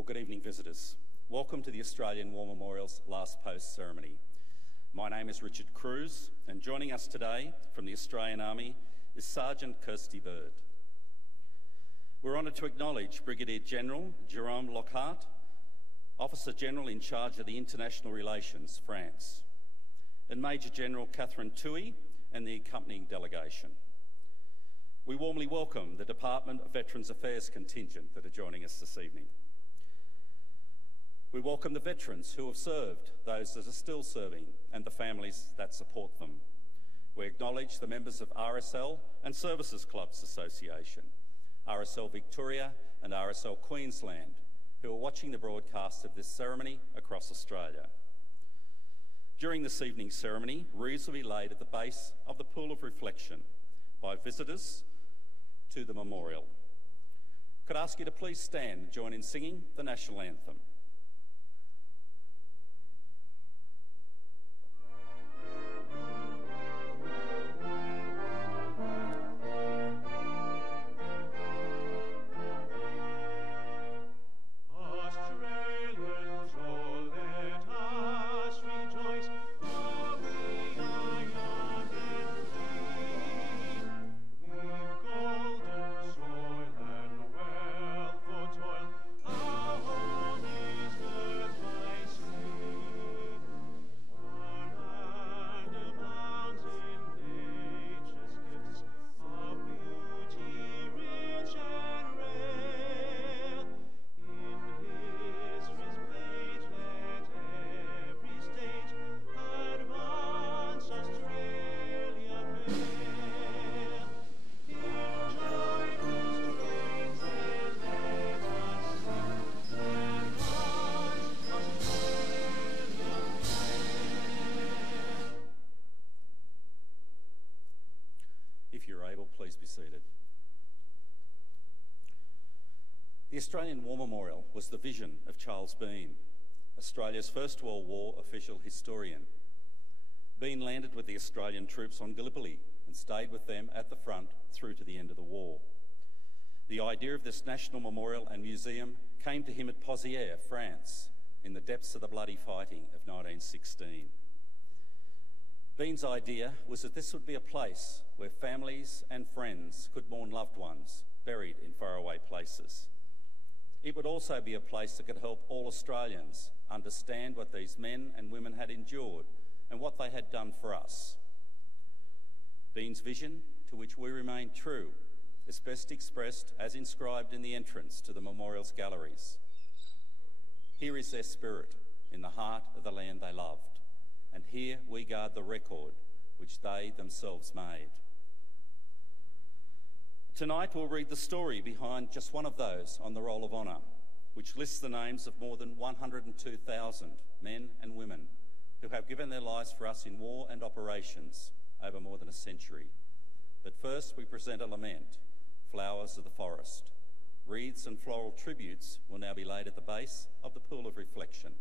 Well, good evening, visitors. Welcome to the Australian War Memorial's Last Post ceremony. My name is Richard Cruz, and joining us today from the Australian Army is Sergeant Kirsty Bird. We're honoured to acknowledge Brigadier General Jerome Lockhart, Officer General in charge of the International Relations, France, and Major General Catherine Toohey and the accompanying delegation. We warmly welcome the Department of Veterans Affairs contingent that are joining us this evening. We welcome the veterans who have served, those that are still serving, and the families that support them. We acknowledge the members of RSL and Services Clubs Association, RSL Victoria and RSL Queensland, who are watching the broadcast of this ceremony across Australia. During this evening's ceremony, wreaths will be laid at the base of the Pool of Reflection by visitors to the memorial. Could I ask you to please stand and join in singing the National Anthem. If you're able, please be seated. The Australian War Memorial was the vision of Charles Bean, Australia's First World War official historian. Bean landed with the Australian troops on Gallipoli and stayed with them at the front through to the end of the war. The idea of this national memorial and museum came to him at Pozières, France, in the depths of the bloody fighting of 1916. Bean's idea was that this would be a place where families and friends could mourn loved ones buried in faraway places. It would also be a place that could help all Australians understand what these men and women had endured and what they had done for us. Bean's vision, to which we remain true, is best expressed as inscribed in the entrance to the memorial's galleries. Here is their spirit in the heart of the land they loved. And here we guard the record which they themselves made. Tonight we'll read the story behind just one of those on the Roll of Honour, which lists the names of more than 102,000 men and women who have given their lives for us in war and operations over more than a century. But first we present a lament, Flowers of the Forest. Wreaths and floral tributes will now be laid at the base of the Pool of Reflection.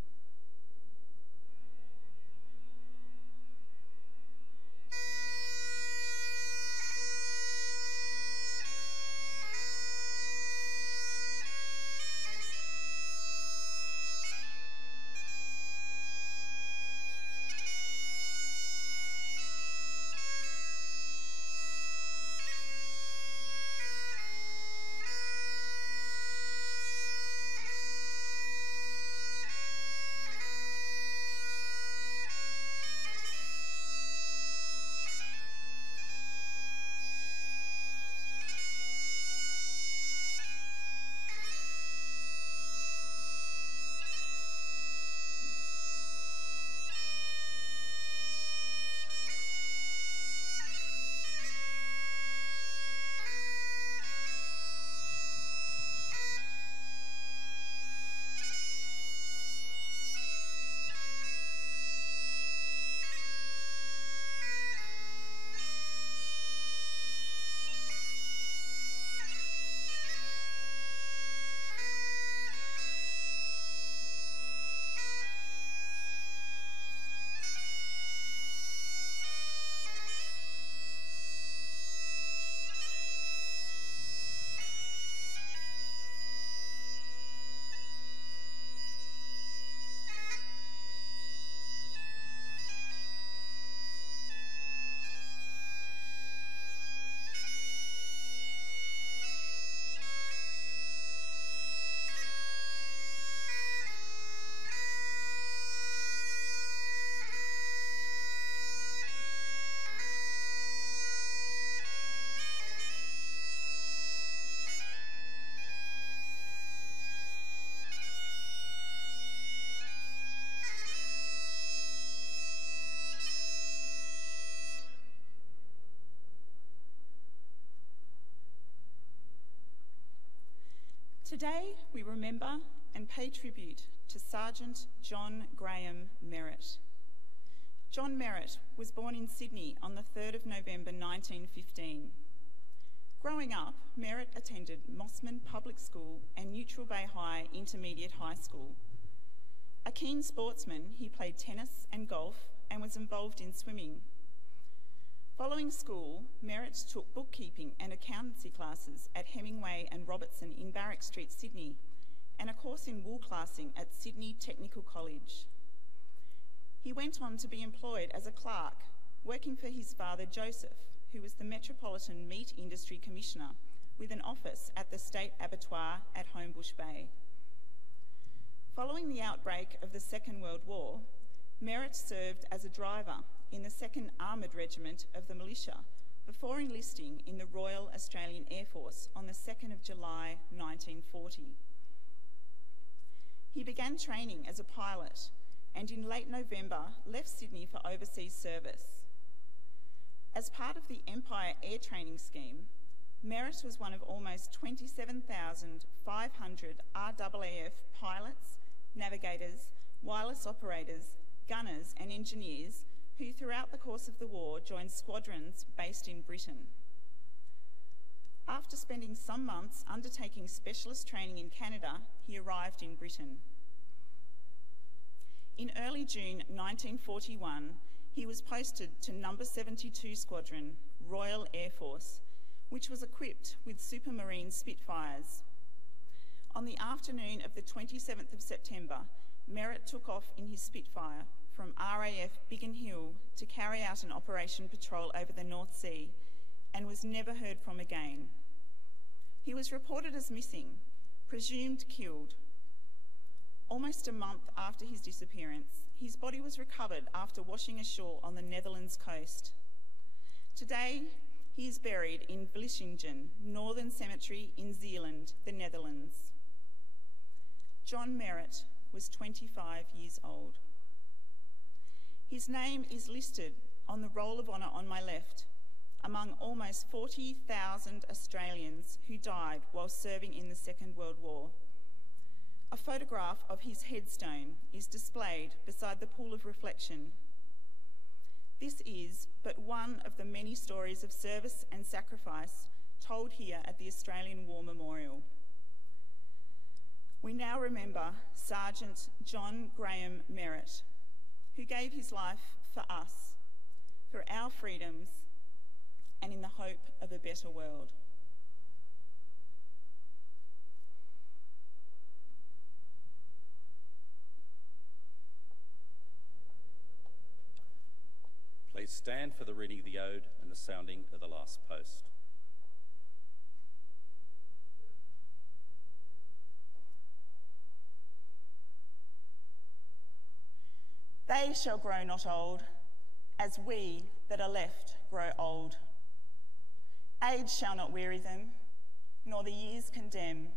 Today we remember and pay tribute to Sergeant John Graham Merret. John Merret was born in Sydney on the 3rd of November 1915. Growing up, Merret attended Mossman Public School and Neutral Bay High Intermediate High School. A keen sportsman, he played tennis and golf and was involved in swimming. Following school, Merret took bookkeeping and accountancy classes at Hemingway and Robertson in Barrack Street, Sydney, and a course in wool classing at Sydney Technical College. He went on to be employed as a clerk, working for his father Joseph, who was the Metropolitan Meat Industry Commissioner, with an office at the State Abattoir at Homebush Bay. Following the outbreak of the Second World War, Merret served as a driver in the 2nd Armoured Regiment of the Militia before enlisting in the Royal Australian Air Force on the 2nd of July 1940. He began training as a pilot and in late November left Sydney for overseas service. As part of the Empire Air Training Scheme, Merret was one of almost 27,500 RAAF pilots, navigators, wireless operators, gunners and engineers who throughout the course of the war joined squadrons based in Britain. After spending some months undertaking specialist training in Canada, he arrived in Britain. In early June 1941, he was posted to No. 72 Squadron, Royal Air Force, which was equipped with Supermarine Spitfires. On the afternoon of the 27th of September, Merret took off in his Spitfire from RAF Biggin Hill to carry out an operation patrol over the North Sea and was never heard from again. He was reported as missing, presumed killed. Almost a month after his disappearance, his body was recovered after washing ashore on the Netherlands coast. Today, he is buried in Vlissingen Northern Cemetery in Zeeland, the Netherlands. John Merret was 25 years old. His name is listed on the Roll of Honour on my left, among almost 40,000 Australians who died while serving in the Second World War. A photograph of his headstone is displayed beside the pool of reflection. This is but one of the many stories of service and sacrifice told here at the Australian War Memorial. We now remember Sergeant John Graham Merret, who gave his life for us, for our freedoms, and in the hope of a better world. Please stand for the reading of the Ode and the sounding of the last post. They shall grow not old, as we that are left grow old. Age shall not weary them, nor the years condemn.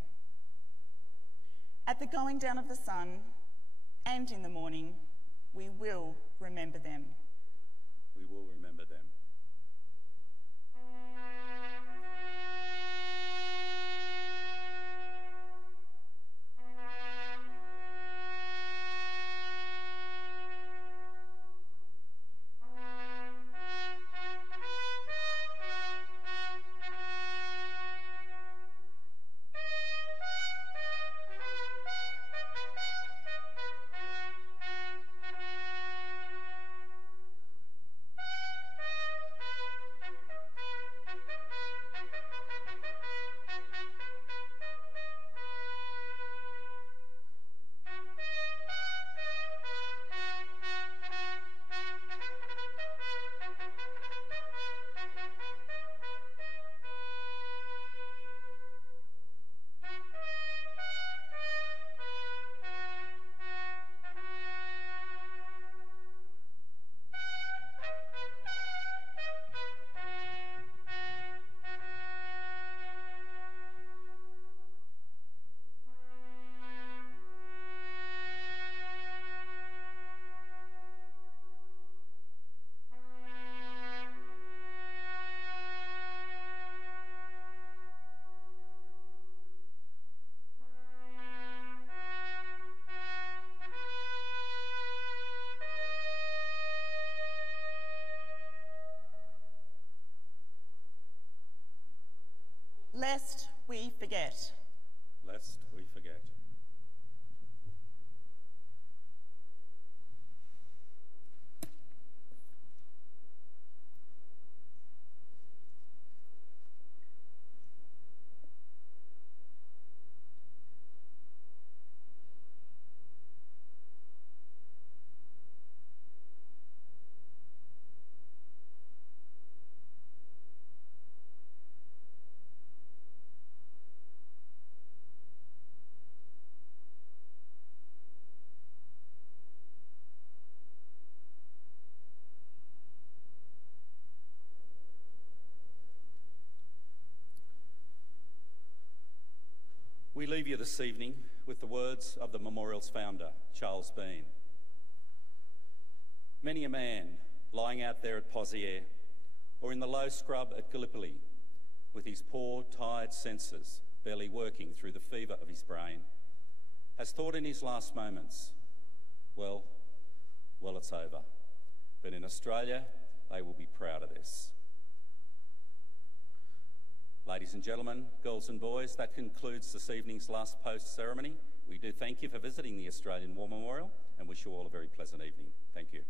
At the going down of the sun, and in the morning, we will remember them. We will remember them. lest we forget. Lest we forget. We leave you this evening with the words of the memorial's founder, Charles Bean. Many a man lying out there at Pozières or in the low scrub at Gallipoli with his poor, tired senses barely working through the fever of his brain has thought in his last moments, well, it's over. But in Australia, they will be proud of this. Ladies and gentlemen, girls and boys, that concludes this evening's last post ceremony. We do thank you for visiting the Australian War Memorial and wish you all a very pleasant evening. Thank you.